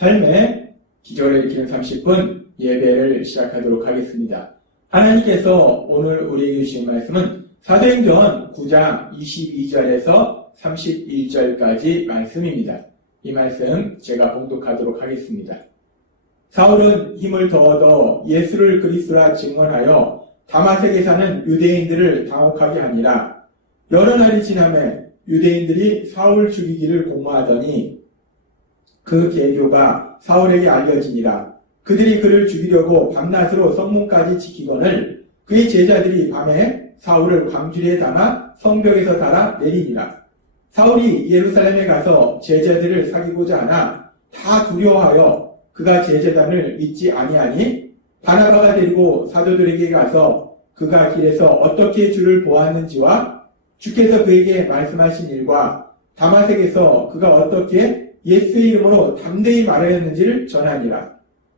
삶의 기적을 일으키는 30분 예배를 시작하도록 하겠습니다. 하나님께서 오늘 우리에게 주신 말씀은 사도행전 9장 22절에서 31절까지 말씀입니다. 이 말씀 제가 봉독하도록 하겠습니다. 사울은 힘을 더 얻어 예수를 그리스도라 증언하여 다마섹에 사는 유대인들을 당혹하게 하니라. 여러 날이 지나매 유대인들이 사울 죽이기를 공모하더니 그 계교가 사울에게 알려지니라. 그들이 그를 죽이려고 밤낮으로 성문까지 지키거늘 그의 제자들이 밤에 사울을 광주리에 담아 성벽에서 달아 내리니라. 사울이 예루살렘에 가서 제자들을 사귀고자 하나 다 두려워하여 그가 제자단을 믿지 아니하니 바나바가 데리고 사도들에게 가서 그가 길에서 어떻게 주를 보았는지와 주께서 그에게 말씀하신 일과 다마섹에서 그가 어떻게 예수의 이름으로 담대히 말하였는지를 전하니라.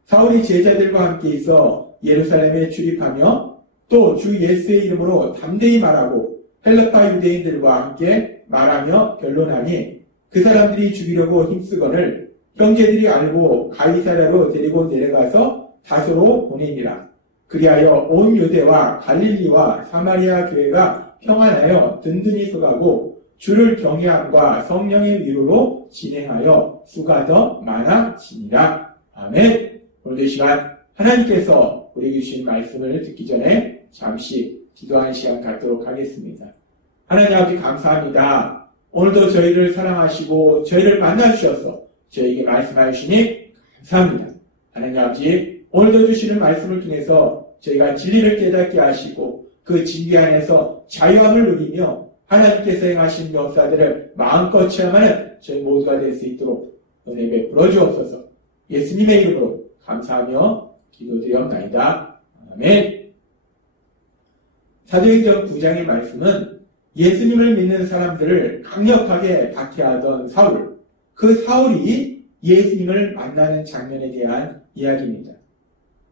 사울이 제자들과 함께 있어 예루살렘에 출입하며 또 주 예수의 이름으로 담대히 말하고 헬라파 유대인들과 함께 말하며 변론하니 그 사람들이 죽이려고 힘쓰거늘 형제들이 알고 가이사랴로 데리고 내려가서 다소로 보내니라. 그리하여 온 유대와 갈릴리와 사마리아 교회가 평안하여 든든히 서가고 주를 경외함과 성령의 위로로 진행하여 수가 더 많아지니라. 아멘. 오늘도 이 시간 하나님께서 우리에게 주신 말씀을 듣기 전에 잠시 기도하는 시간 갖도록 하겠습니다. 하나님 아버지 감사합니다. 오늘도 저희를 사랑하시고 저희를 만나주셔서 저희에게 말씀하여 주시니 감사합니다. 하나님 아버지 오늘도 주시는 말씀을 통해서 저희가 진리를 깨닫게 하시고 그 진리 안에서 자유함을 누리며 하나님께서 행하신 역사들을 마음껏 체험하는 저희 모두가 될 수 있도록 은혜 베풀어 주옵소서. 예수님의 이름으로 감사하며 기도드리옵나이다. 아멘. 사도행전 9장의 말씀은 예수님을 믿는 사람들을 강력하게 박해하던 사울, 그 사울이 예수님을 만나는 장면에 대한 이야기입니다.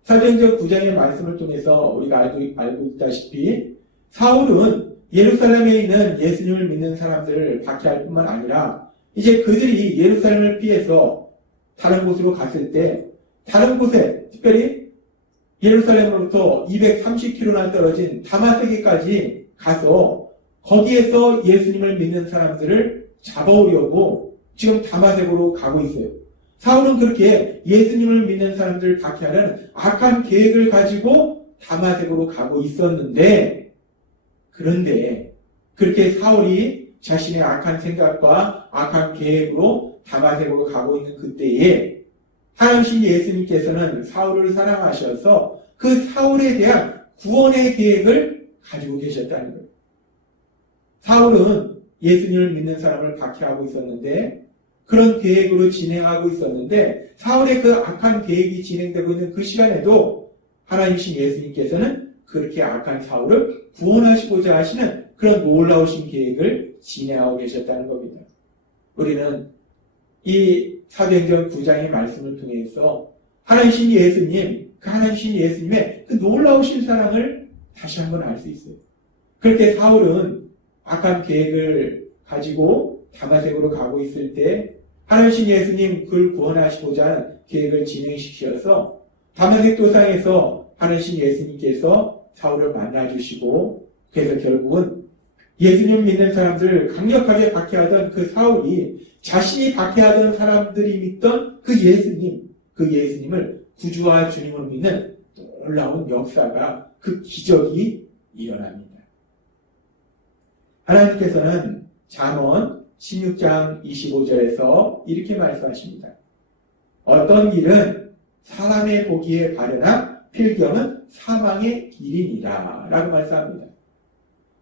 사도행전 9장의 말씀을 통해서 우리가 알고 있다시피 사울은 예루살렘에 있는 예수님을 믿는 사람들을 박해할 뿐만 아니라 이제 그들이 예루살렘을 피해서 다른 곳으로 갔을 때 다른 곳에 특별히 예루살렘으로부터 230km나 떨어진 다마섹에까지 가서 거기에서 예수님을 믿는 사람들을 잡아오려고 지금 다마섹으로 가고 있어요. 사울은 그렇게 예수님을 믿는 사람들을 박해하는 악한 계획을 가지고 다마섹으로 가고 있었는데 그런데 그렇게 사울이 자신의 악한 생각과 악한 계획으로 다마섹으로 가고 있는 그때에 하나님 예수님께서는 사울을 사랑하셔서 그 사울에 대한 구원의 계획을 가지고 계셨다는 거예요. 사울은 예수님을 믿는 사람을 박해하고 있었는데 그런 계획으로 진행하고 있었는데 사울의 그 악한 계획이 진행되고 있는 그 시간에도 하나님이신 예수님께서는 그렇게 악한 사울을 구원하시고자 하시는 그런 놀라우신 계획을 진행하고 계셨다는 겁니다. 우리는 이 사도행전 9장의 말씀을 통해서 하나님이신 예수님, 그 하나님이신 예수님의 그 놀라우신 사랑을 다시 한번 알 수 있어요. 그렇게 사울은 악한 계획을 가지고 다마섹으로 가고 있을 때 하나님이신 예수님 그를 구원하시고자 하는 계획을 진행시켜서 다마섹 도상에서 하나님이신 예수님께서 사울을 만나주시고 그래서 결국은 예수님 믿는 사람들을 강력하게 박해하던 그 사울이 자신이 박해하던 사람들이 믿던 그 예수님을 구주와 주님으로 믿는 놀라운 역사가 그 기적이 일어납니다. 하나님께서는 잠언 16장 25절에서 이렇게 말씀하십니다. 어떤 길은 사람의 보기에 바르나 필경은 사망의 길이니라 라고 말씀합니다.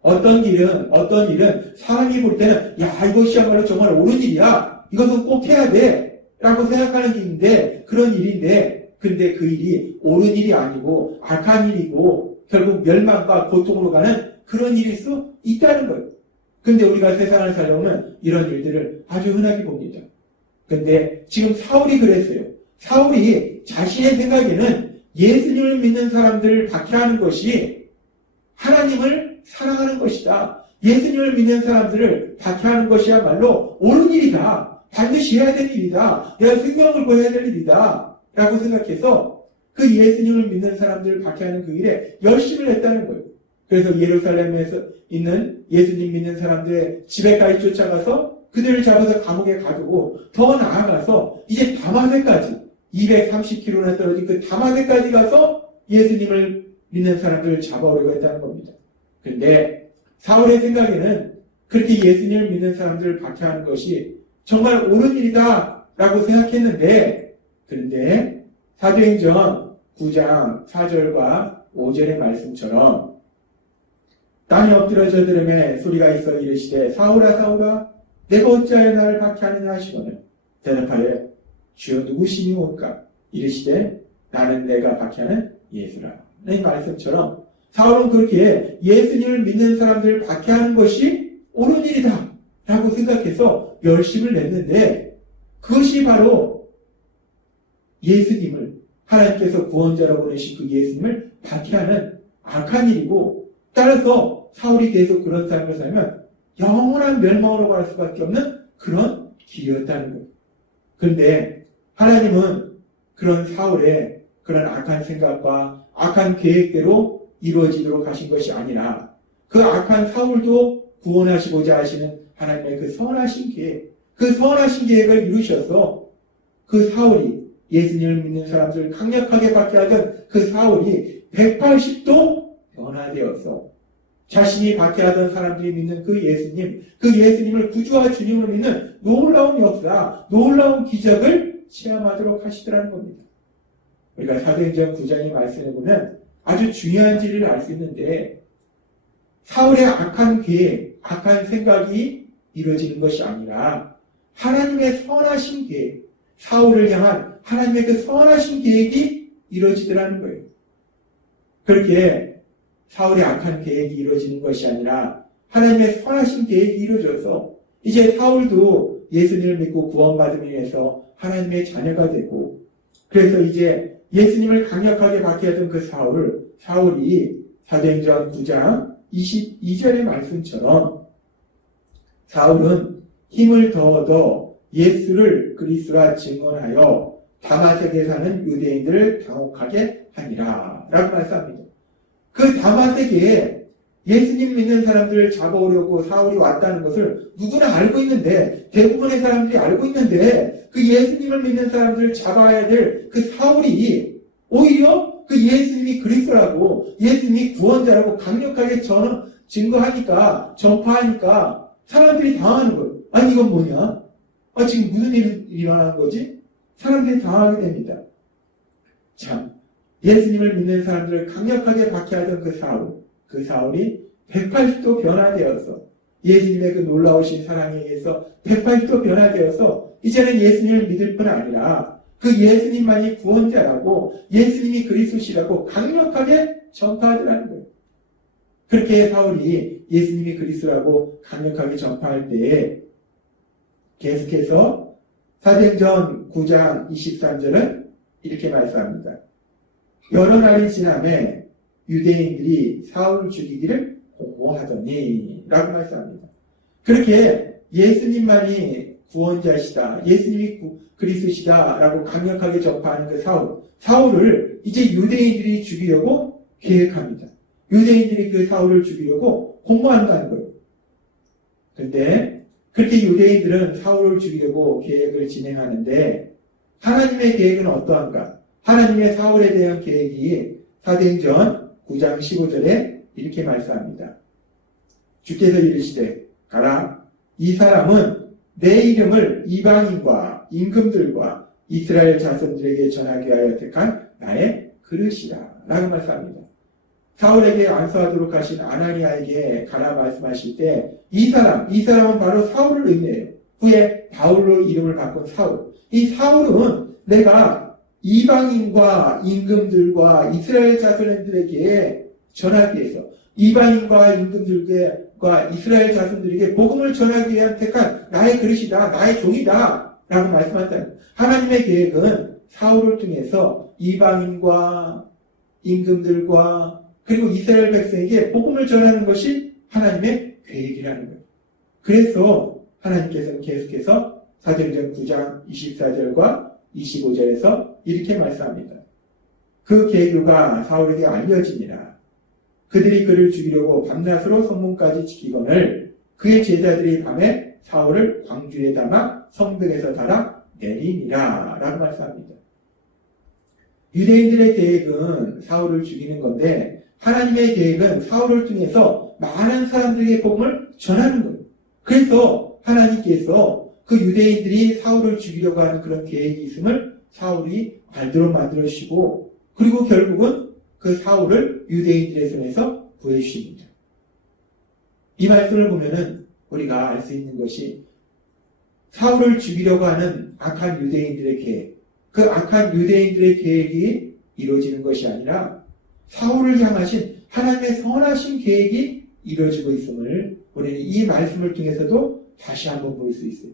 어떤 일은 사람이 볼 때는 야 이것이야말로 정말 옳은 일이야 이것은 꼭 해야 돼 라고 생각하는 길인데 그런 일인데 근데 그 일이 옳은 일이 아니고 악한 일이고 결국 멸망과 고통으로 가는 그런 일일 수 있다는 거예요. 근데 우리가 세상을 살려면 이런 일들을 아주 흔하게 봅니다. 근데 지금 사울이 그랬어요. 사울이 자신의 생각에는 예수님을 믿는 사람들을 박해하는 것이 하나님을 사랑하는 것이다. 예수님을 믿는 사람들을 박해하는 것이야말로 옳은 일이다. 반드시 해야 될 일이다. 내가 생명을 구해야 될 일이다. 라고 생각해서 그 예수님을 믿는 사람들을 박해하는 그 일에 열심을 냈다는 거예요. 그래서 예루살렘에서 있는 예수님 믿는 사람들의 집에까지 쫓아가서 그들을 잡아서 감옥에 가두고 더 나아가서 이제 다마섹까지 230km나 떨어진 그 다마섹까지 가서 예수님을 믿는 사람들을 잡아오려고 했다는 겁니다. 그런데 사울의 생각에는 그렇게 예수님을 믿는 사람들을 박해하는 것이 정말 옳은 일이다 라고 생각했는데, 그런데 사도행전 9장 4절과 5절의 말씀처럼 땅에 엎드려져 들음에 소리가 있어 이르시되 사울아 사울아 내가 어찌하여 나를 박해하느냐 하시거늘 대답하여 주여 누구시니오까 이르시되 나는 내가 박해하는 예수라. 이 말씀처럼 사울은 그렇게 예수님을 믿는 사람들을 박해하는 것이 옳은 일이다 라고 생각해서 열심을 냈는데, 그것이 바로 예수님을, 하나님께서 구원자라고 보내신 그 예수님을 박해하는 악한 일이고, 따라서 사울이 계속 그런 삶을 살면 영원한 멸망으로 갈 수밖에 없는 그런 길이었다는 거예요. 그런데 하나님은 그런 사울의 그런 악한 생각과 악한 계획대로 이루어지도록 하신 것이 아니라 그 악한 사울도 구원하시고자 하시는 하나님의 그 선하신 계획, 그 선하신 계획을 이루셔서 그 사울이, 예수님을 믿는 사람들을 강력하게 박해하던 그 사울이 180도 변화되어서 자신이 박해하던 사람들이 믿는 그 예수님을 구주와 주님으로 믿는 놀라운 역사, 놀라운 기적을 체험하도록 하시더라는 겁니다. 우리가 사도행전 9장의 말씀에 보면 아주 중요한 진리를 알 수 있는데, 사울의 악한 계획, 악한 생각이 이루어지는 것이 아니라 하나님의 선하신 계획, 사울을 향한 하나님의 그 선하신 계획이 이루어지더라는 거예요. 그렇게 사울의 악한 계획이 이루어지는 것이 아니라 하나님의 선하신 계획이 이루어져서 이제 사울도 예수님을 믿고 구원받음에 의해서 하나님의 자녀가 되고, 그래서 이제 예수님을 강력하게 박해하던 그 사울이 사도행전 9장 22절의 말씀처럼 사울은 힘을 더 얻어 예수를 그리스도라 증언하여 다마섹에 사는 유대인들을 당혹하게 하니라 라고 말씀합니다. 그 다마섹에 예수님 믿는 사람들을 잡아오려고 사울이 왔다는 것을 누구나 알고 있는데, 대부분의 사람들이 알고 있는데, 그 예수님을 믿는 사람들을 잡아야 될 그 사울이 오히려 그 예수님이 그리스도라고, 예수님이 구원자라고 강력하게 증거하니까, 전파하니까 사람들이 당하는 거예요. 아니 이건 뭐냐? 지금 무슨 일이 일어나는 거지? 사람들이 당하게 됩니다. 참, 예수님을 믿는 사람들을 강력하게 박해하던 그 사울이 180도 변화되어서 예수님의 그 놀라우신 사랑에 의해서 180도 변화되어서 이제는 예수님을 믿을 뿐 아니라 그 예수님만이 구원자라고, 예수님이 그리스도시라고 강력하게 전파하더라는 거예요. 그렇게 사울이 예수님이 그리스도라고 강력하게 전파할 때에 계속해서 사도행전 9장 23절은 이렇게 말씀합니다. 여러 날이 지나매 유대인들이 사울을 죽이기를 공모하더니 라고 말씀합니다. 그렇게 예수님만이 구원자시다, 예수님이 그리스도시다 라고 강력하게 전파하는 그 사울을 이제 유대인들이 죽이려고 계획합니다. 유대인들이 그 사울을 죽이려고 공모한다는 거예요. 그런데 그렇게 유대인들은 사울을 죽이려고 계획을 진행하는데, 하나님의 계획은 어떠한가? 하나님의 사울에 대한 계획이 사도행전 9장 15절에 이렇게 말씀합니다. 주께서 이르시되 가라, 이 사람은 내 이름을 이방인과 임금들과 이스라엘 자손들에게 전하게 하여 택한 나의 그릇이라 라고 말씀합니다. 사울에게 안수하도록 하신 아나니아에게 가라 말씀하실 때 이 사람은 바로 사울을 의미해요. 후에 바울로 이름을 바꾼 사울. 이 사울은 내가 이방인과 임금들과 이스라엘 자손들에게 전하기 위해서, 이방인과 임금들과 이스라엘 자손들에게 복음을 전하기 위한 택한 나의 그릇이다, 나의 종이다 라고 말씀한다. 하나님의 계획은 사울을 통해서 이방인과 임금들과 그리고 이스라엘 백성에게 복음을 전하는 것이 하나님의 계획이라는 거예요. 그래서 하나님께서는 계속해서 사도행전 9장 24절과 25절에서 이렇게 말씀합니다. 그 계류가 사울에게 알려지니라. 그들이 그를 죽이려고 밤낮으로 성문까지 지키거늘 그의 제자들이 밤에 사울을 광주에 담아 성벽에서 달아 내리니라 라고 말씀합니다. 유대인들의 계획은 사울을 죽이는 건데 하나님의 계획은 사울을 통해서 많은 사람들에게 복음을 전하는 거예요. 그래서 하나님께서 그 유대인들이 사울을 죽이려고 하는 그런 계획이 있음을 사울이 알도록 만들어주시고 그리고 결국은 그 사울을 유대인들의 손에서 구해주십니다. 이 말씀을 보면은 우리가 알 수 있는 것이 사울을 죽이려고 하는 악한 유대인들의 계획, 그 악한 유대인들의 계획이 이루어지는 것이 아니라 사울을 향하신 하나님의 선하신 계획이 이루어지고 있음을 우리는 이 말씀을 통해서도 다시 한번 볼 수 있어요.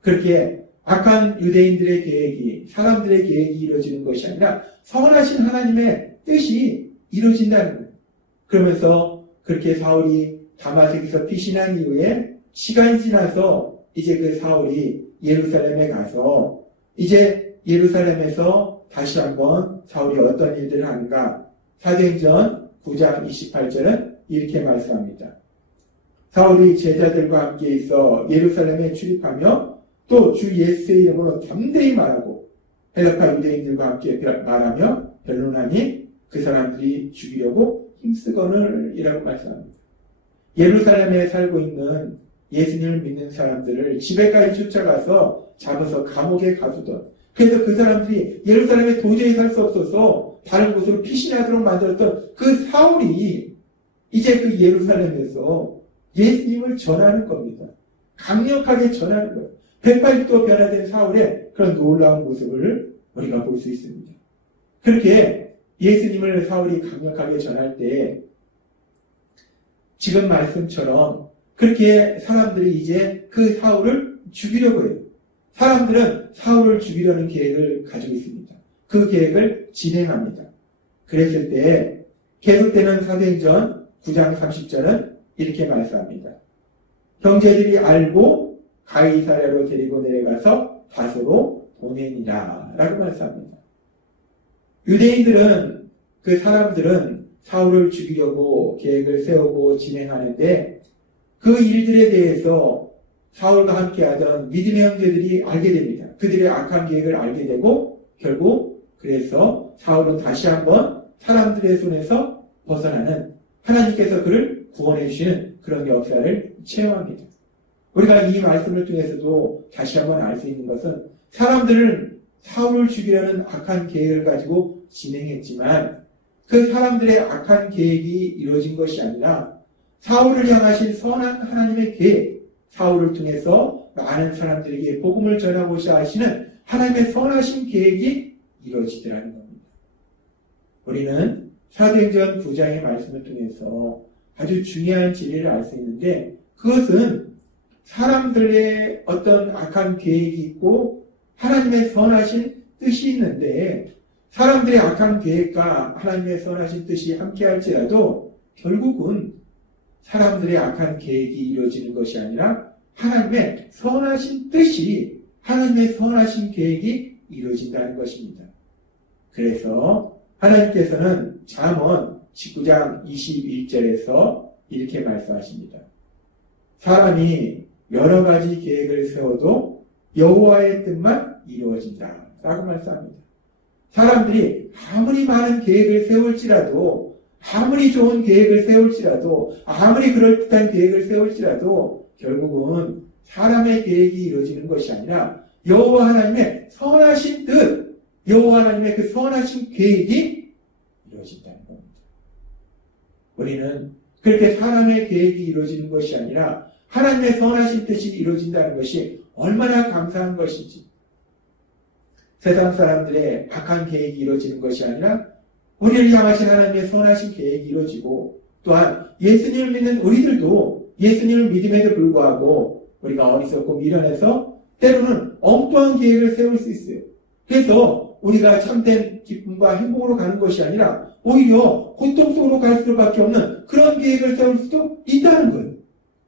그렇게 악한 유대인들의 계획이, 사람들의 계획이 이루어지는 것이 아니라 선하신 하나님의 뜻이 이루어진다는 거예요. 그러면서 그렇게 사울이 다마섹에서 피신한 이후에 시간이 지나서 이제 그 사울이 예루살렘에 가서 이제 예루살렘에서 다시 한번 사울이 어떤 일들을 하는가? 사도행전 9장 28절은 이렇게 말씀합니다. 사울이 제자들과 함께 있어 예루살렘에 출입하며 또 주 예수의 이름으로 담대히 말하고 헬라파 유대인들과 함께 말하며 변론하니 그 사람들이 죽이려고 힘쓰거늘 이라고 말씀합니다. 예루살렘에 살고 있는 예수님을 믿는 사람들을 집에까지 쫓아가서 잡아서 감옥에 가두던, 그래서 그 사람들이 예루살렘에 도저히 살 수 없어서 다른 곳으로 피신하도록 만들었던 그 사울이 이제 그 예루살렘에서 예수님을 전하는 겁니다. 강력하게 전하는 거예요. 180도 변화된 사울의 그런 놀라운 모습을 우리가 볼 수 있습니다. 그렇게 예수님을 사울이 강력하게 전할 때 지금 말씀처럼 그렇게 사람들이 이제 그 사울을 죽이려고 해요. 사람들은 사울을 죽이려는 계획을 가지고 있습니다. 그 계획을 진행합니다. 그랬을 때 계속되는 사도행전 9장 30절은 이렇게 말씀합니다. 형제들이 알고 가이사랴로 데리고 내려가서 다소로 보내니라 라고 말씀합니다. 유대인들은, 그 사람들은 사울을 죽이려고 계획을 세우고 진행하는데 그 일들에 대해서 사울과 함께하던 믿음의 형제들이 알게 됩니다. 그들의 악한 계획을 알게 되고 결국 그래서 사울은 다시 한번 사람들의 손에서 벗어나는, 하나님께서 그를 구원해 주시는 그런 역사를 체험합니다. 우리가 이 말씀을 통해서도 다시 한번 알 수 있는 것은 사람들은 사울을 죽이려는 악한 계획을 가지고 진행했지만 그 사람들의 악한 계획이 이루어진 것이 아니라 사울을 향하신 선한 하나님의 계획, 사울을 통해서 많은 사람들에게 복음을 전하고자 하시는 하나님의 선하신 계획이 이루어지더라는 겁니다. 우리는 사도행전 9장의 말씀을 통해서 아주 중요한 진리를 알 수 있는데 그것은 사람들의 어떤 악한 계획이 있고 하나님의 선하신 뜻이 있는데 사람들의 악한 계획과 하나님의 선하신 뜻이 함께 할지라도 결국은 사람들의 악한 계획이 이루어지는 것이 아니라 하나님의 선하신 뜻이, 하나님의 선하신 계획이 이루어진다는 것입니다. 그래서 하나님께서는 잠언 19장 21절에서 이렇게 말씀하십니다. 사람이 여러 가지 계획을 세워도 여호와의 뜻만 이루어진다 라고 말씀합니다. 사람들이 아무리 많은 계획을 세울지라도, 아무리 좋은 계획을 세울지라도, 아무리 그럴듯한 계획을 세울지라도 결국은 사람의 계획이 이루어지는 것이 아니라 여호와 하나님의 선하신 뜻, 여호와 하나님의 그 선하신 계획이 이루어진다는 겁니다. 우리는 그렇게 사람의 계획이 이루어지는 것이 아니라 하나님의 선하신 뜻이 이루어진다는 것이 얼마나 감사한 것인지, 세상 사람들의 악한 계획이 이루어지는 것이 아니라 우리를 향하신 하나님의 선하신 계획이 이루어지고, 또한 예수님을 믿는 우리들도 예수님을 믿음에도 불구하고 우리가 어리석고 미련해서 때로는 엉뚱한 계획을 세울 수 있어요. 그래서 우리가 참된 기쁨과 행복으로 가는 것이 아니라 오히려 고통 속으로 갈 수밖에 없는 그런 계획을 세울 수도 있다는 거예요.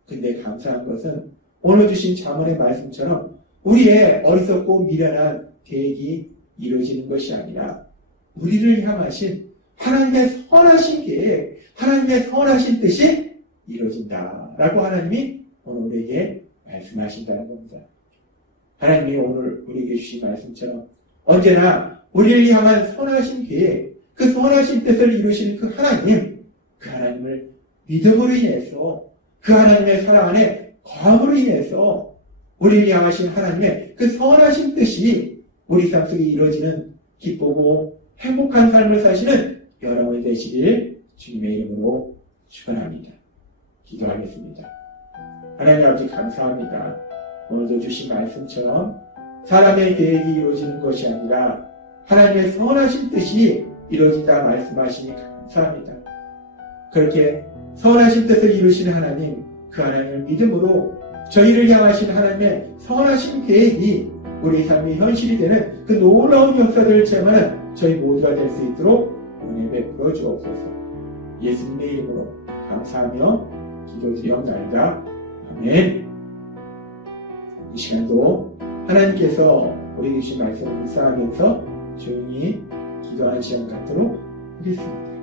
근데 감사한 것은 오늘 주신 잠언의 말씀처럼 우리의 어리석고 미련한 계획이 이루어지는 것이 아니라 우리를 향하신 하나님의 선하신 계획, 하나님의 선하신 뜻이 이루어진다라고 하나님이 오늘 우리에게 말씀하신다는 겁니다. 하나님이 오늘 우리에게 주신 말씀처럼 언제나 우리를 향한 선하신 계획, 그 선하신 뜻을 이루시는 그 하나님을 믿음으로 인해서 그 하나님의 사랑 안에 거함으로 인해서 우리를 향하신 하나님의 그 선하신 뜻이 우리 삶 속에 이루어지는 기쁘고 행복한 삶을 사시는 여러분이 되시길 주님의 이름으로 축원합니다. 기도하겠습니다. 하나님 아버지 감사합니다. 오늘도 주신 말씀처럼 사람의 계획이 이루어지는 것이 아니라 하나님의 선하신 뜻이 이루어진다 말씀하시니 감사합니다. 그렇게 선하신 뜻을 이루시는 하나님, 그 하나님을 믿음으로 저희를 향하신 하나님의 선하신 계획이 우리 삶의 현실이 되는 그 놀라운 역사들을 체험하는 저희 모두가 될 수 있도록 은혜 베풀어 주옵소서. 예수님의 이름으로 감사하며 기도드리옵나이다. 아멘. 이 시간도 하나님께서 우리에게 주신 말씀을 묵상하면서 조용히 기도하는 시간 갖도록 하겠습니다.